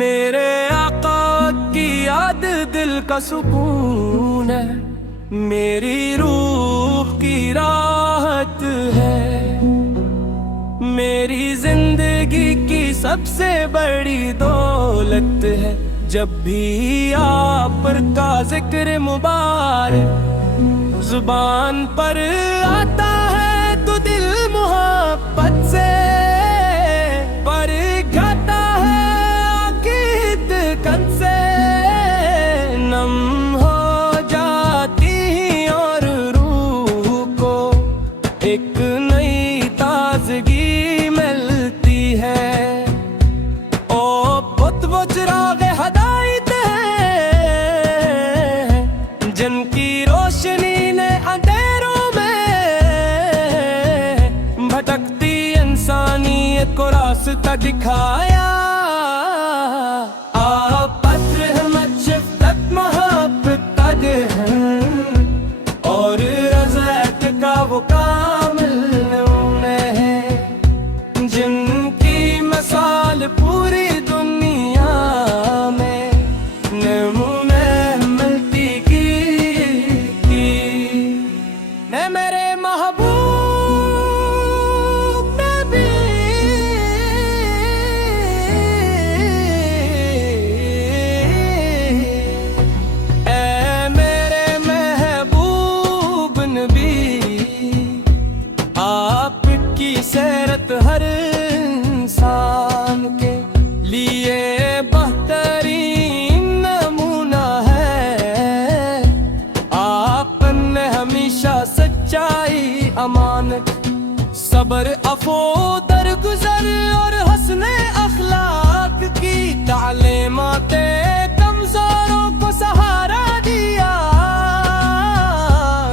میرے آقا کی یاد دل کا سکون ہے، میری روح کی راحت ہے، میری زندگی کی سب سے بڑی دولت ہے۔ جب بھی آپ کا ذکر مبارک زبان پر آتا ہے تو دل محبت سے پر گھاتا ہے، عقید کن سے نم ہو جاتی اور روح کو ایک نئی تازگی ملتی ہے۔ او بت وہ چراغ ہدایت ہے جن کی روشنی نے اندھیروں میں بھٹکتی انسانیت کو راستہ دکھایا۔ آپ پتر ہمت شفقت محبت کا دہن اور رضایت کا وہ کامل نمونہ ہے، جن کی مثال پوری دنیا میں نمونہ ملتی کی نے میرے محبوب نبی اے میرے محبوب نبی، آپ کی سیرت ہر انسان کے لیے بہترین نمونہ ہے۔ آپ نے ہمیشہ سچائی، امانت، صبر، عفو، درگزر اور حسن اخلاق کی تعلیمات کمزوروں کو سہارا دیا،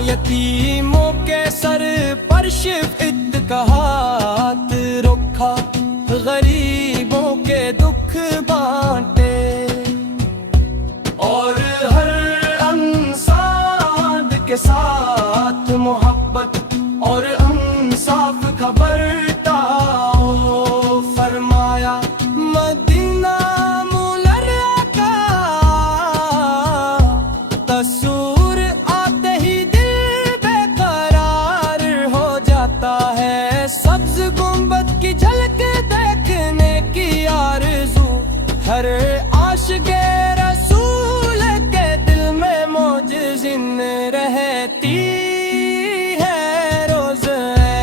یتیموں کے سر پر شفقت کا ہاتھ رکھا، غریبوں کے دکھ بانٹے اور ہر انسان کے ساتھ محبت اور انصاف کا برتاؤ فرمایا۔ مدینہ ملرہ کا تصور آتے ہی دل بے قرار ہو جاتا ہے، سبز گنبد کی جھلک دیکھنے کی آرزو ہر عاشق رسول کے دل میں موجزن رہتی ہے۔ روز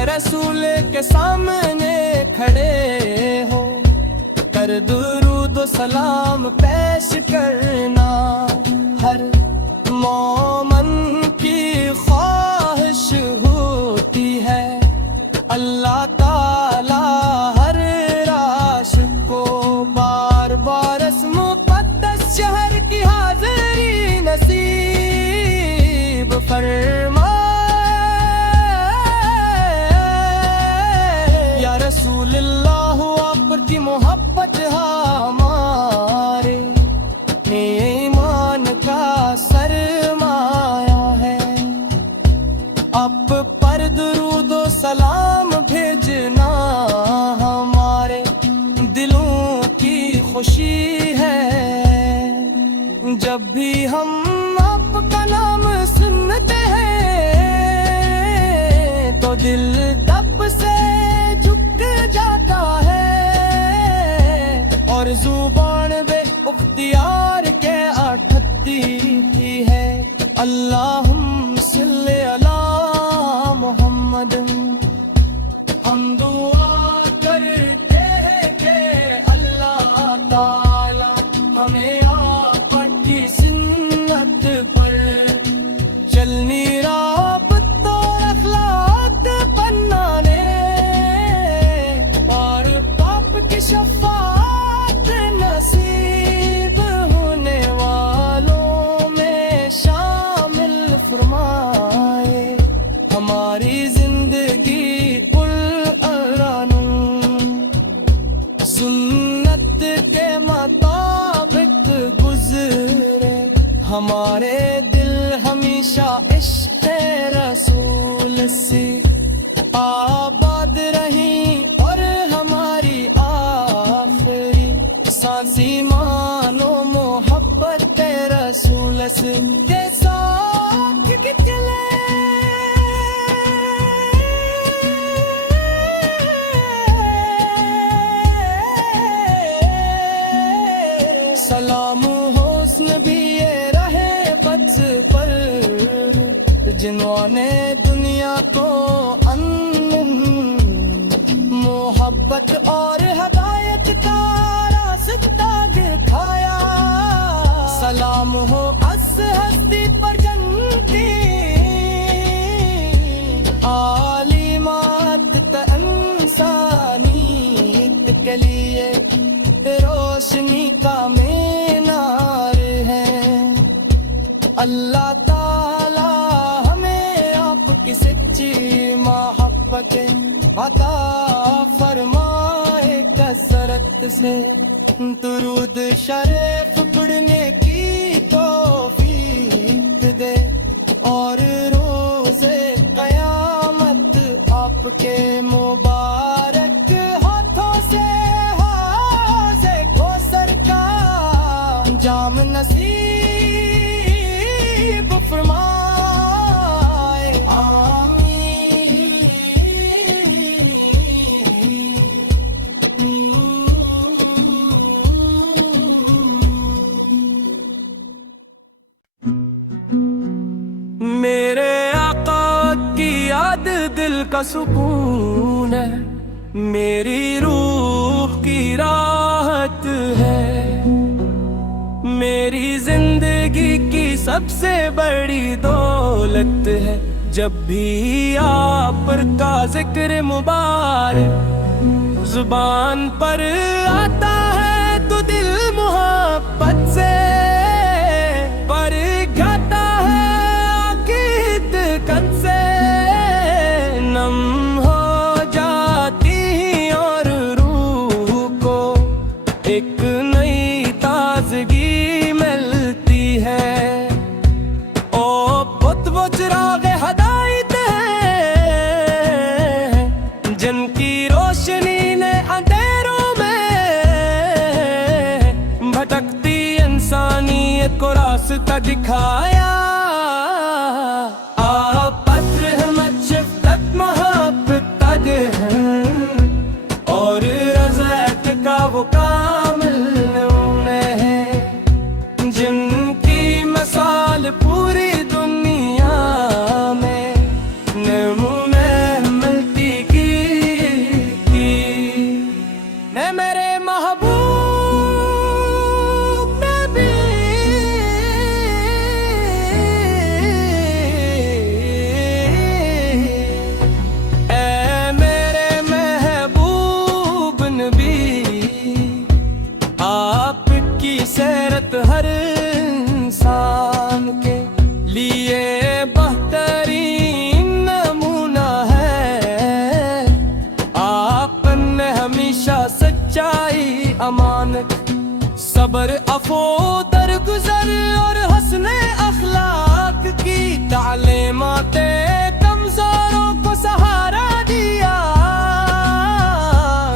رسول کے سامنے کھڑے ہو کر درود و سلام پیش کرنا ہر مومن کی خواہش ہوتی ہے۔ اللہ تعالی ہر عاشق کو بار بار اس مقدس شہر کی حاضری نصیب فرمائے۔ یا رسول اللہ، آپ پر کی محبت ہمارے ایمان کا سرمایہ ہے، اب پر درود و سلام بھیجنا ہمارے دلوں کی خوشی ہے۔ جب بھی ہم آپ کا نام سنتے ہیں تو دل دب سے جھک جاتا ہے اور زبان بے اختیار کے اٹھتی ہے۔ اللہم صلی علی محمد، ہم دعا کرتے ہیں کہ اللہ تعالی ہمیں آپ کی سنت پر چلنی رابط اور اخلاق بنانے اور پاپ کی شفاعت نصیب ہونے والوں میں شامل فرمائے۔ ہماری زندگی سنت کے مطابق گزرے، ہمارے دل ہمیشہ عشق رسول سے آباد رہیں اور ہماری آخری سانس ایمان کے ساتھ کہ چلے سلام ہو اس نبی رہے بچ پر جنہوں نے دنیا کو محبت اور ہدایت کا راستہ دکھایا سلام ہو اس ہستی پر جنتی عالمات انسانیت کے لیے روشنی کا مینار ہے اللہ تعالی ہمیں آپ کی سچی محبت عطا فرمائے کثرت سے درود شریف پڑھنے کی توفیق دے اور روز قیامت آپ کے مبارک ہاتھوں سے حوض کوثر کا جام نصیب فرمائے میرے آقا کی یاد دل کا سکون ہے میری روح کی راحت ہے میری زندگی کی سب سے بڑی دولت ہے جب بھی آپ کا ذکر مبارک زبان پر آتا ہے تو دل محبت سے پر گھاتا کن سے نم ہو جاتی اور روح کو ایک نئی تازگی ملتی ہے او بت وہ چراغ ہدایت ہے جن کی روشنی نے اندھیروں میں بھٹکتی انسانیت کو راستہ دکھایا اور رضایت کا وہ کامل نمونہ ہے جن کی مثال پوری دنیا میں نمونہ ملتی کی میں میرے محبوب نبی سیرت ہر انسان کے لیے بہترین نمونہ ہے آپ نے ہمیشہ سچائی امانت صبر عفو درگزر اور حسن اخلاق کی تعلیمات کمزوروں کو سہارا دیا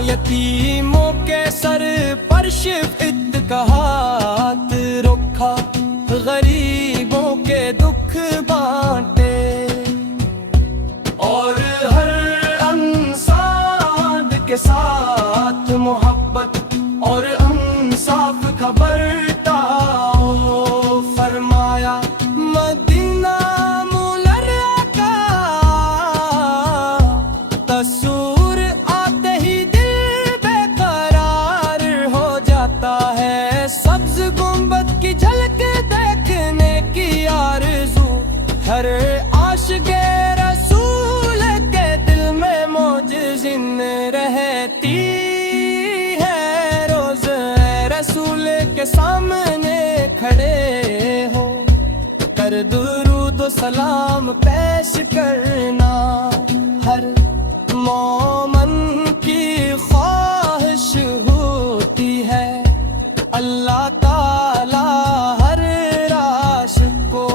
یتیموں کے سر پر شفقت کا ہاتھ رکھا غریبوں کے دکھ بانٹے اور ہر انسان کے ساتھ محبت اور انصاف کا برتاؤ فرمایا مدینہ منورہ کا تصور آتے ہی دل بے قرار ہو جاتا ہے سبز گنبد کی جھلک دیکھنے کی آرزو ہر عاشق رسول کے دل میں موجزن رہتی ہے روز رسول کے سامنے کھڑے ہو کر درود و سلام پیش کرنا ہر مومن کی خواہش ہوتی ہے اللہ تعالی ہر عاشق کو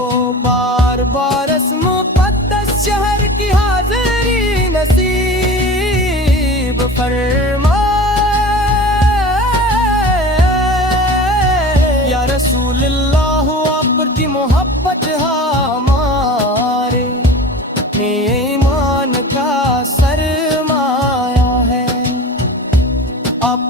بار بار اس مقدس شہر کی حاضری نصیب فرمائے یا رسول اللہ آپ کی محبت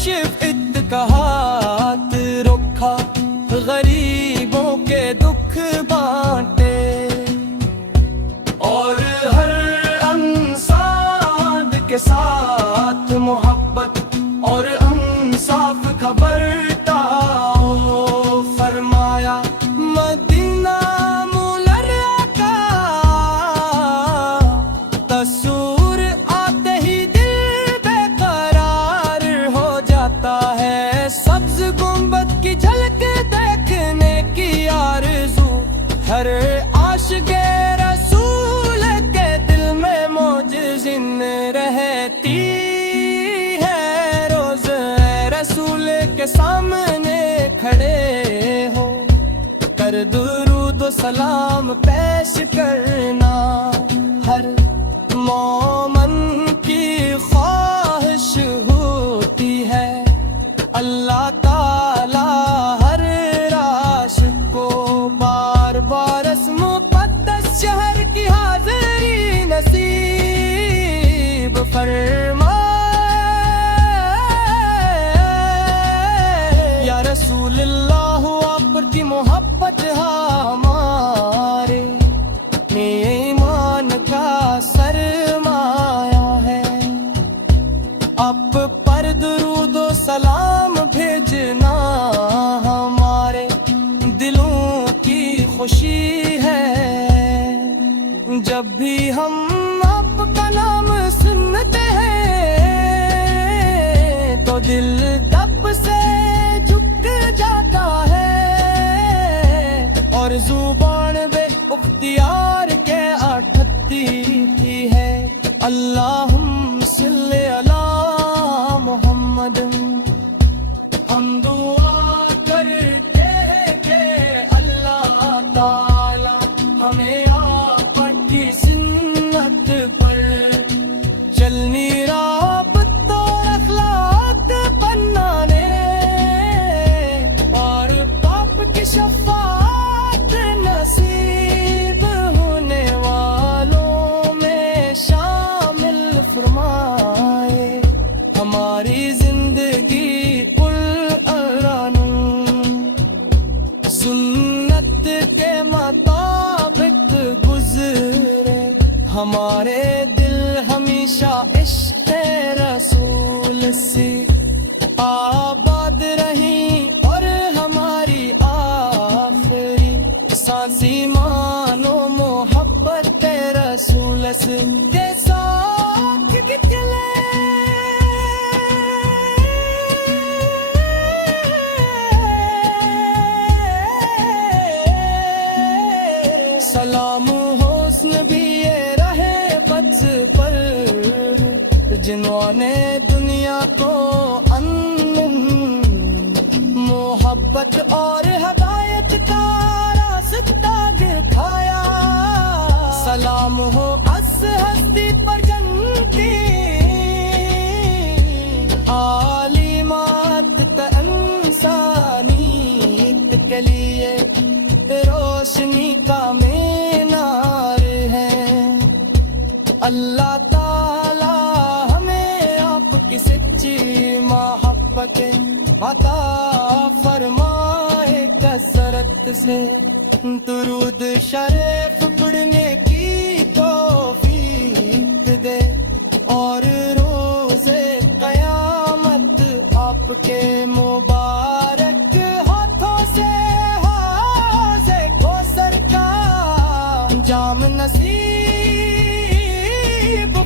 شفقت کا ہاتھ رکھا غریبوں کے دکھ بانٹے اور ہر انسان کے ساتھ محبت اور انصاف کا برتاؤ فرمایا مدینہ ملرہ کا تصور آتے ہی دل بے قرار ہو جاتا ہے سبز گنبد کی جھلک دیکھنے کی آرزو ہر عاشق رسول کے دل میں موج زندہ رہتی ہے روز رسول کے سامنے کھڑے ہو کر درود و سلام پیش کرنا ہر مومن کی خواہش ہوتی ہے اللہ تعالی ہر عاشق کو بار بار اس مقدس شہر کی حاضری نصیب فرمائے یا رسول اللہ آپ پر کی محبت ہمارے ایمان کا سرمایہ ہے آپ پر درود و سلام بھیجنا ہمارے دلوں کی خوشی ہے جب بھی ہم آپ کا نام سنتے ہیں تو دل دب سے جھک جاتا ہے اور زبان بے اختیار کے اٹھتی ہے اللہم صلی علی محمد ہم دعا کرتے ہیں کہ اللہ تعالی ہمیں آپ کی سنت پر چلنی رابط اور اخلاق بنانے اور پاپ کی شفاعت نصیب ہونے والوں میں شامل فرمائے ہماری زندگی سنت کے مطابق گزرے ہمارے دل ہمیشہ عشق رسول سے آباد رہیں اور ہماری آخری سانس ایمان و محبت رسول سے کے ساتھ چلے سلام حسن بھی یہ رہے بچ پر جنہوں نے دنیا کو محبت اور ہدایت کا راستہ دکھایا سلام ہو اس ہستی پر جنتی عالمات انسانیت کے لیے روشنی کا مینار ہے اللہ تعالی ہمیں آپ کی سچی محبت عطا فرمائے کثرت سے درود شریف پڑھنے کی توفیق دے اور روز قیامت آپ کے مبارک ہاتھوں سے جام نصیب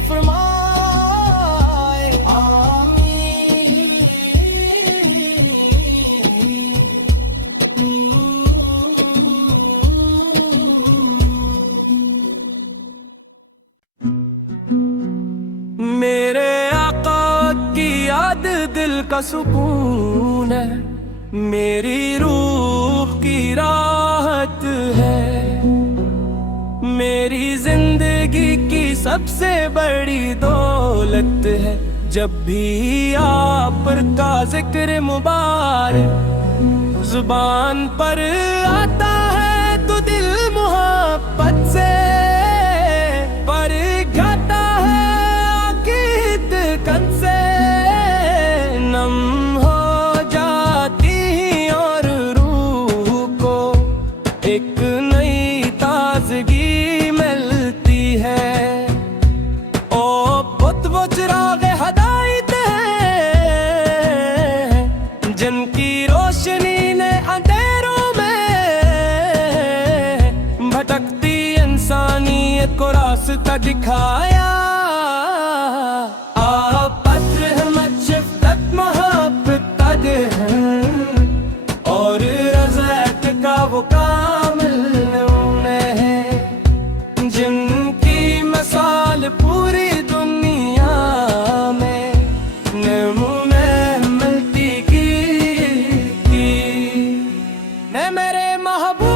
فرمائے میرے آقا کی یاد دل کا سکون ہے میری روح کی راحت ہے میری زندگی کی سب سے بڑی دولت ہے جب بھی آپ کا ذکر مبارک زبان پر آتا ہے تو دل محبت سے پر گھاتا ہے عقید کن سے نم دکھایا آپ پتر ہمت شفقت محبت قدر ہیں اور رضایت کا وہ کامل نمونہ ہے جن کی مثال پوری دنیا میں نمونہ ملتی کی میں میرے محبوب